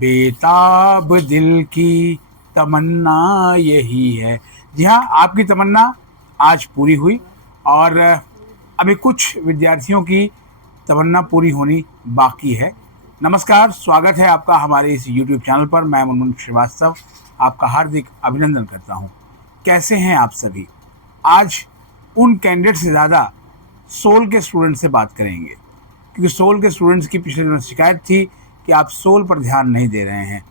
बेताब दिल की तमन्ना यही है। जी हाँ, आपकी तमन्ना आज पूरी हुई और अभी कुछ विद्यार्थियों की तमन्ना पूरी होनी बाकी है। नमस्कार, स्वागत है आपका हमारे इस YouTube चैनल पर। मैं मुनमुन श्रीवास्तव आपका हार्दिक अभिनंदन करता हूँ। कैसे हैं आप सभी? आज उन कैंडिडेट से ज़्यादा सोल के स्टूडेंट से बात करेंगे, क्योंकि सोल के स्टूडेंट्स की पिछले दिनों शिकायत थी कि आप सोल पर ध्यान नहीं दे रहे हैं।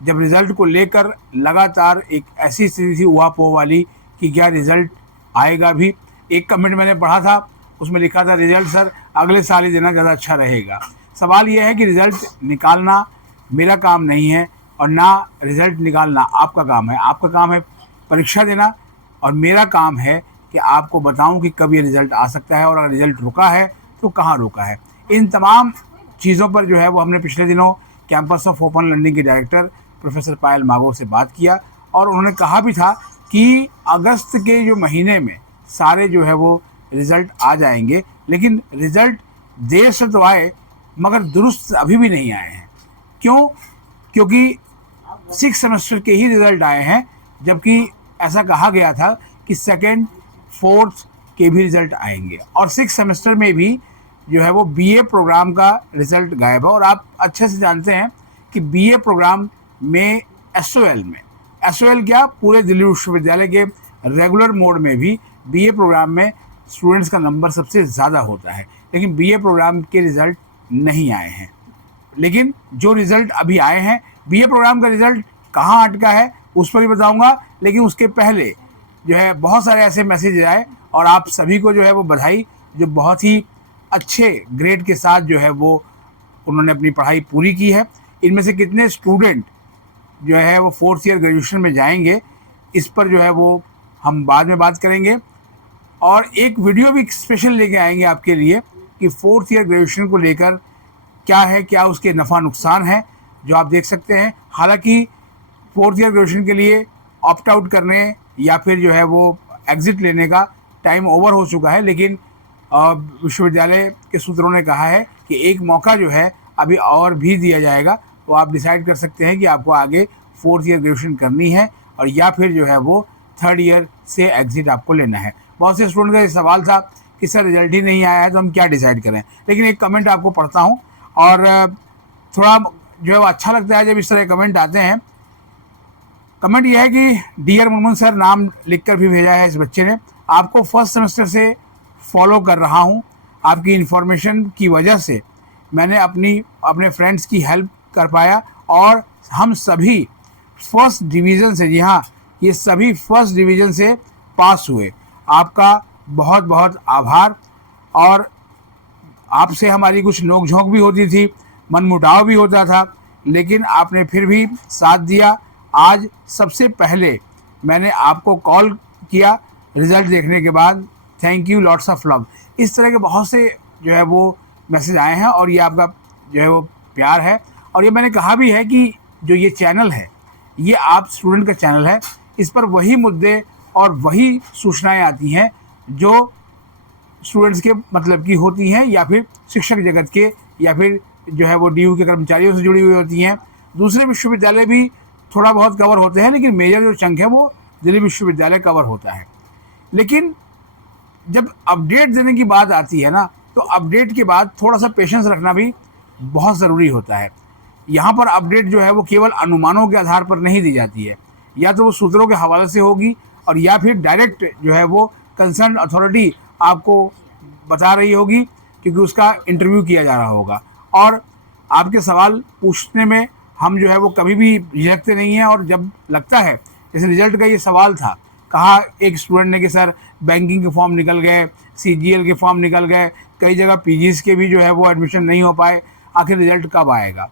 जब रिज़ल्ट को लेकर लगातार एक ऐसी स्थिति थी ऊहापोह वाली कि क्या रिज़ल्ट आएगा भी। एक कमेंट मैंने पढ़ा था, उसमें लिखा था रिज़ल्ट सर अगले साल ही देना ज़्यादा अच्छा रहेगा। सवाल यह है कि रिज़ल्ट निकालना मेरा काम नहीं है और ना रिज़ल्ट निकालना आपका काम है। आपका काम है परीक्षा देना और मेरा काम है कि आपको बताऊं कि कब ये रिज़ल्ट आ सकता है और अगर रिज़ल्ट रुका है तो कहाँ रुका है। इन तमाम चीज़ों पर जो है वो हमने पिछले दिनों कैंपस ऑफ ओपन लर्निंग के डायरेक्टर प्रोफेसर पायल मागो से बात किया और उन्होंने कहा भी था कि अगस्त के जो महीने में सारे जो है वो रिज़ल्ट आ जाएंगे, लेकिन रिज़ल्ट देर से तो आए मगर दुरुस्त अभी भी नहीं आए हैं। क्यों? क्योंकि 6 सेमेस्टर के ही रिज़ल्ट आए हैं, जबकि ऐसा कहा गया था कि सेकेंड फोर्थ के भी रिज़ल्ट आएंगे और 6 सेमेस्टर में भी जो है वो बीए प्रोग्राम का रिज़ल्ट गायब है। और आप अच्छे से जानते हैं कि बीए प्रोग्राम में एसओएल क्या पूरे दिल्ली विश्वविद्यालय के रेगुलर मोड में भी बीए प्रोग्राम में स्टूडेंट्स का नंबर सबसे ज़्यादा होता है, लेकिन बीए प्रोग्राम के रिज़ल्ट नहीं आए हैं। लेकिन जो रिज़ल्ट अभी आए हैं, बीए प्रोग्राम का रिज़ल्ट कहाँ अटका है उस पर ही बताऊँगा, लेकिन उसके पहले जो है बहुत सारे ऐसे मैसेज आए और आप सभी को जो है वो बधाई, जो बहुत ही अच्छे ग्रेड के साथ जो है वो उन्होंने अपनी पढ़ाई पूरी की है। इनमें से कितने स्टूडेंट जो है वो 4th ईयर ग्रेजुएशन में जाएंगे, इस पर जो है वो हम बाद में बात करेंगे और एक वीडियो भी स्पेशल लेके आएंगे आपके लिए कि 4th ईयर ग्रेजुएशन को लेकर क्या है, क्या उसके नफ़ा नुकसान है, जो आप देख सकते हैं। हालांकि 4th ईयर ग्रेजुएशन के लिए ऑप्ट आउट करने या फिर जो है वो एग्ज़िट लेने का टाइम ओवर हो चुका है, लेकिन विश्वविद्यालय के सूत्रों ने कहा है कि एक मौका जो है अभी और भी दिया जाएगा, तो आप डिसाइड कर सकते हैं कि आपको आगे 4th ईयर ग्रेजुएशन करनी है और या फिर जो है वो 3rd ईयर से एग्ज़िट आपको लेना है। बहुत से स्टूडेंट का ये सवाल था कि सर रिजल्ट ही नहीं आया है तो हम क्या डिसाइड करें। लेकिन एक कमेंट आपको पढ़ता हूँ और थोड़ा जो है वो अच्छा लगता है जब इस तरह कमेंट आते हैं। कमेंट यह है कि डियर मुनमुन सर, नाम लिखकर भी भेजा है इस बच्चे ने, आपको फर्स्ट सेमेस्टर से फॉलो कर रहा हूँ। आपकी इन्फॉर्मेशन की वजह से मैंने अपने फ्रेंड्स की हेल्प कर पाया और हम सभी फर्स्ट डिवीज़न से, जी हाँ, ये सभी फर्स्ट डिवीज़न से पास हुए। आपका बहुत बहुत आभार। और आपसे हमारी कुछ नोक झोंक भी होती थी, मनमुटाव भी होता था, लेकिन आपने फिर भी साथ दिया। आज सबसे पहले मैंने आपको कॉल किया रिज़ल्ट देखने के बाद। Thank you, lots of love. इस तरह के बहुत से जो है वो मैसेज आए हैं और ये आपका जो है वो प्यार है। और ये मैंने कहा भी है कि जो ये चैनल है ये आप स्टूडेंट का चैनल है, इस पर वही मुद्दे और वही सूचनाएं आती हैं जो स्टूडेंट्स के मतलब की होती हैं या फिर शिक्षक जगत के या फिर जो है वो डीयू के कर्मचारियों से जुड़ी हुई होती हैं। दूसरे विश्वविद्यालय भी थोड़ा बहुत कवर होते हैं, लेकिन मेजर जो चंक है वो दिल्ली विश्वविद्यालय कवर होता है। लेकिन जब अपडेट देने की बात आती है ना, तो अपडेट के बाद थोड़ा सा पेशेंस रखना भी बहुत ज़रूरी होता है। यहाँ पर अपडेट जो है वो केवल अनुमानों के आधार पर नहीं दी जाती है, या तो वो सूत्रों के हवाले से होगी और या फिर डायरेक्ट जो है वो कंसर्न अथॉरिटी आपको बता रही होगी, क्योंकि उसका इंटरव्यू किया जा रहा होगा। और आपके सवाल पूछने में हम जो है वो कभी भी झिझकते नहीं हैं। और जब लगता है, जैसे रिजल्ट का ये सवाल था, कहा एक स्टूडेंट ने कि सर बैंकिंग के फॉर्म निकल गए, सीजीएल के फॉर्म निकल गए, कई जगह पीजीज के भी जो है वो एडमिशन नहीं हो पाए, आखिर रिजल्ट कब आएगा।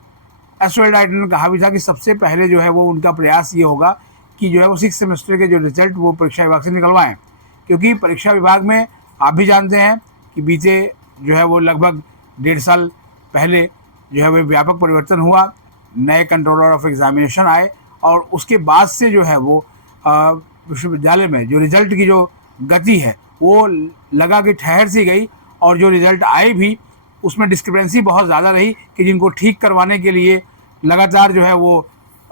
एसओएल डायरेक्टर ने कहा भी था कि सबसे पहले जो है वो उनका प्रयास ये होगा कि जो है वो 6 सेमेस्टर के जो रिजल्ट वो परीक्षा विभाग से निकलवाएं, क्योंकि परीक्षा विभाग में आप भी जानते हैं कि बीते जो है वो लगभग 1.5 साल पहले जो है वो व्यापक परिवर्तन हुआ, नए कंट्रोलर ऑफ एग्जामिनेशन आए और उसके बाद से जो है वो विश्वविद्यालय में जो रिज़ल्ट की जो गति है वो लगा कि ठहर सी गई और जो रिज़ल्ट आए भी उसमें डिस्क्रिपेंसी बहुत ज़्यादा रही कि जिनको ठीक करवाने के लिए लगातार जो है वो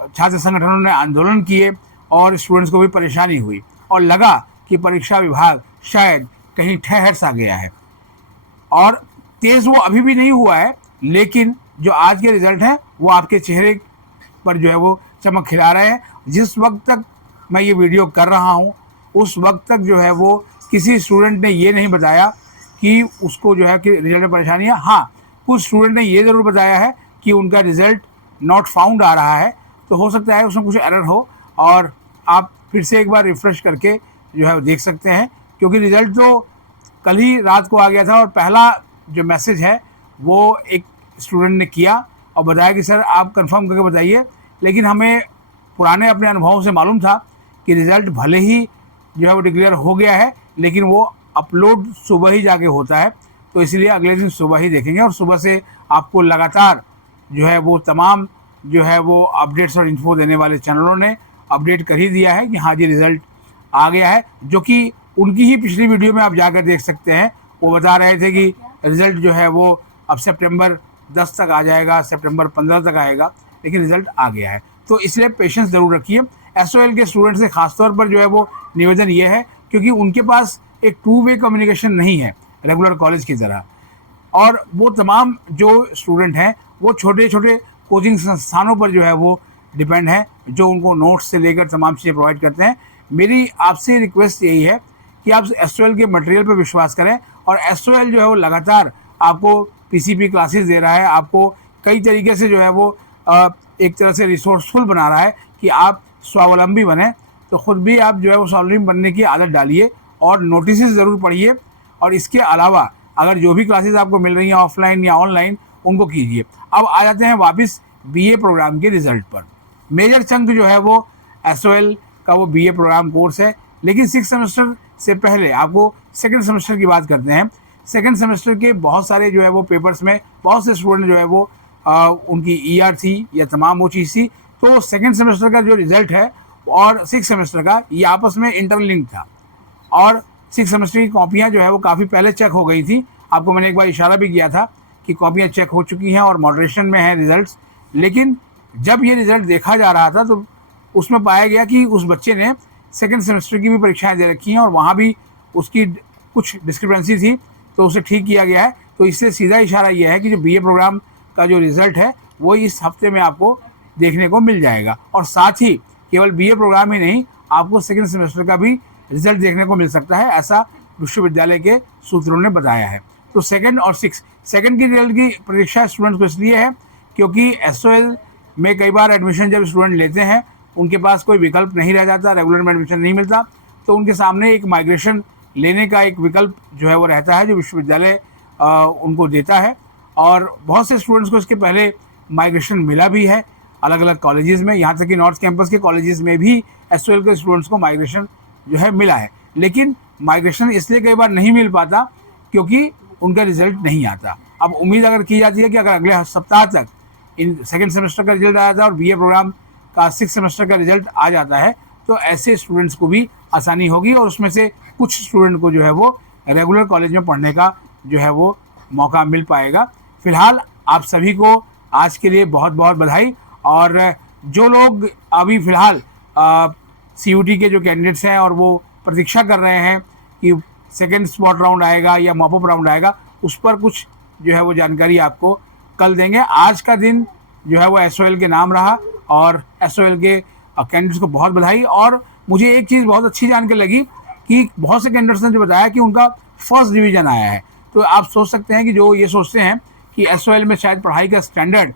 छात्र संगठनों ने आंदोलन किए और स्टूडेंट्स को भी परेशानी हुई और लगा कि परीक्षा विभाग शायद कहीं ठहर सा गया है। और तेज वो अभी भी नहीं हुआ है, लेकिन जो आज के रिजल्ट हैं वो आपके चेहरे पर जो है वो चमक खिला रहे हैं। जिस वक्त तक मैं ये वीडियो कर रहा हूँ उस वक्त तक जो है वो किसी स्टूडेंट ने ये नहीं बताया कि उसको जो है कि रिजल्ट में परेशानी है। हाँ, कुछ स्टूडेंट ने ये ज़रूर बताया है कि उनका रिजल्ट नॉट फाउंड आ रहा है, तो हो सकता है उसमें कुछ एरर हो और आप फिर से एक बार रिफ़्रेश करके जो है देख सकते हैं, क्योंकि रिज़ल्ट तो कल ही रात को आ गया था और पहला जो मैसेज है वो एक स्टूडेंट ने किया और बताया कि सर आप कंफर्म करके बताइए। लेकिन हमें पुराने अपने अनुभवों से मालूम था कि रिज़ल्ट भले ही जो है वो डिक्लेयर हो गया है, लेकिन वो अपलोड सुबह ही जाके होता है, तो इसलिए अगले दिन सुबह ही देखेंगे और सुबह से आपको लगातार जो है वो तमाम जो है वो अपडेट्स और इन्फो देने वाले चैनलों ने अपडेट कर ही दिया है कि हाँ जी रिज़ल्ट आ गया है, जो कि उनकी ही पिछली वीडियो में आप जाकर देख सकते हैं। वो बता रहे थे कि रिज़ल्ट जो है वो अब सितंबर 10 तक आ जाएगा, सितंबर 15 तक आएगा, लेकिन रिज़ल्ट आ गया है। तो इसलिए पेशेंस ज़रूर रखिए। एसओएल के स्टूडेंट से खासतौर पर जो है वो निवेदन ये है, क्योंकि उनके पास एक 2 वे कम्युनिकेशन नहीं है रेगुलर कॉलेज की तरह, और वो तमाम जो स्टूडेंट हैं वो छोटे छोटे कोचिंग संस्थानों पर जो है वो डिपेंड है, जो उनको नोट्स से लेकर तमाम चीज़ें प्रोवाइड करते हैं। मेरी आपसे रिक्वेस्ट यही है कि आप एसओएल के मटेरियल पर विश्वास करें, और एसओएल जो है वो लगातार आपको पीसीपी क्लासेस दे रहा है, आपको कई तरीके से जो है वो एक तरह से रिसोर्सफुल बना रहा है कि आप स्वावलंबी बने। तो ख़ुद भी आप जो है वो स्वावलंबी बनने की आदत डालिए और नोटिस ज़रूर पढ़िए, और इसके अलावा अगर जो भी क्लासेस आपको मिल रही हैं ऑफलाइन या ऑनलाइन उनको कीजिए। अब आ जाते हैं वापस बीए प्रोग्राम के रिज़ल्ट पर। मेजर चंक जो है वो एसओएल का वो बीए प्रोग्राम कोर्स है, लेकिन 6 सेमेस्टर से पहले आपको सेकंड सेमेस्टर की बात करते हैं। सेकंड सेमेस्टर के बहुत सारे जो है वो पेपर्स में बहुत से स्टूडेंट जो है वो उनकी ईआर थी या तमाम वो चीज़ थी। तो सेकंड सेमेस्टर का जो रिज़ल्ट है और 6 सेमेस्टर का ये आपस में इंटरलिंक था, और 6 सेमेस्टर की कॉपियाँ जो है वो काफ़ी पहले चेक हो गई थी। आपको मैंने एक बार इशारा भी किया था कि कॉपियाँ चेक हो चुकी हैं और मॉडरेशन में है रिज़ल्ट्स। लेकिन जब ये रिज़ल्ट देखा जा रहा था तो उसमें पाया गया कि उस बच्चे ने सेकंड सेमेस्टर की भी परीक्षाएं दे रखी हैं और वहाँ भी उसकी कुछ डिस्क्रिपेंसी थी, तो उसे ठीक किया गया है। तो इससे सीधा इशारा यह है कि जो बीए प्रोग्राम का जो रिज़ल्ट है वो इस हफ्ते में आपको देखने को मिल जाएगा, और साथ ही केवल बीए प्रोग्राम ही नहीं, आपको सेकंड सेमेस्टर का भी रिज़ल्ट देखने को मिल सकता है, ऐसा विश्वविद्यालय के सूत्रों ने बताया है। तो सेकंड और सेकंड की रिजल्ट की प्रतीक्षा स्टूडेंट्स को इसलिए है क्योंकि एसओएल में कई बार एडमिशन जब स्टूडेंट लेते हैं उनके पास कोई विकल्प नहीं रह जाता, रेगुलर में एडमिशन नहीं मिलता, तो उनके सामने एक माइग्रेशन लेने का एक विकल्प जो है वो रहता है, जो विश्वविद्यालय उनको देता है। और बहुत से स्टूडेंट्स को इसके पहले माइग्रेशन मिला भी है अलग अलग कॉलेजेस में, यहाँ तक कि नॉर्थ कैंपस के कॉलेजेस में भी एसओएल के स्टूडेंट्स को माइग्रेशन जो है मिला है। लेकिन माइग्रेशन इसलिए कई बार नहीं मिल पाता क्योंकि उनका रिजल्ट नहीं आता। अब उम्मीद अगर की जाती है कि अगर अगले सप्ताह तक इन सेकेंड सेमेस्टर का रिजल्ट आ जाता है और बीए प्रोग्राम का 6 सेमेस्टर का रिजल्ट आ जाता है, तो ऐसे स्टूडेंट्स को भी आसानी होगी और उसमें से कुछ स्टूडेंट को जो है वो रेगुलर कॉलेज में पढ़ने का जो है वो मौका मिल पाएगा। फिलहाल आप सभी को आज के लिए बहुत बहुत बधाई। और जो लोग अभी फ़िलहाल सीयूटी के जो कैंडिडेट्स हैं और वो प्रतीक्षा कर रहे हैं कि सेकेंड स्पॉट राउंड आएगा या मॉपअप राउंड आएगा, उस पर कुछ जो है वो जानकारी आपको कल देंगे। आज का दिन जो है वो एसओएल के नाम रहा और एसओएल के कैंडिडेट्स को बहुत बधाई। और मुझे एक चीज़ बहुत अच्छी जानकर लगी कि बहुत से कैंडिडेट्स ने जो बताया कि उनका फर्स्ट डिवीज़न आया है। तो आप सोच सकते हैं कि जो ये सोचते हैं कि एसओएल में शायद पढ़ाई का स्टैंडर्ड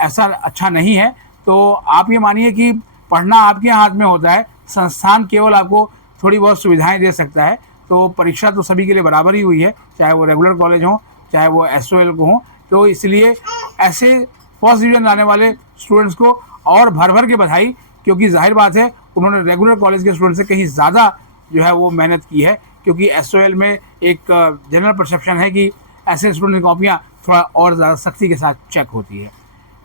ऐसा अच्छा नहीं है, तो आप ये मानिए कि पढ़ना आपके हाथ में होता है, संस्थान केवल आपको थोड़ी बहुत सुविधाएं दे सकता है। तो परीक्षा तो सभी के लिए बराबर ही हुई है, चाहे वो रेगुलर कॉलेज हो चाहे वो एसओएल को हो। तो इसलिए ऐसे फर्स्ट डिवीज़न लाने वाले स्टूडेंट्स को और भर भर के बधाई, क्योंकि जाहिर बात है उन्होंने रेगुलर कॉलेज के स्टूडेंट से कहीं ज़्यादा जो है वो मेहनत की है, क्योंकि एसओएल में एक जनरल परसेप्शन है कि ऐसे स्टूडेंट की कॉपियाँ थोड़ा और ज़्यादा सख्ती के साथ चेक होती है।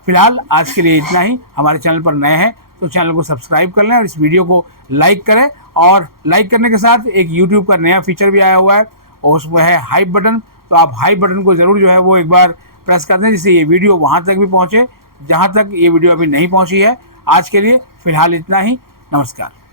फिलहाल आज के लिए इतना ही। हमारे चैनल पर नए हैं तो चैनल को सब्सक्राइब कर लें और इस वीडियो को लाइक करें, और लाइक करने के साथ एक यूट्यूब का नया फीचर भी आया हुआ है और उसमें है हाइप बटन। तो आप हाइप बटन को ज़रूर जो है वो एक बार प्रेस कर दें जिससे ये वीडियो वहाँ तक भी पहुँचे जहाँ तक ये वीडियो अभी नहीं पहुँची है। आज के लिए फ़िलहाल इतना ही। नमस्कार।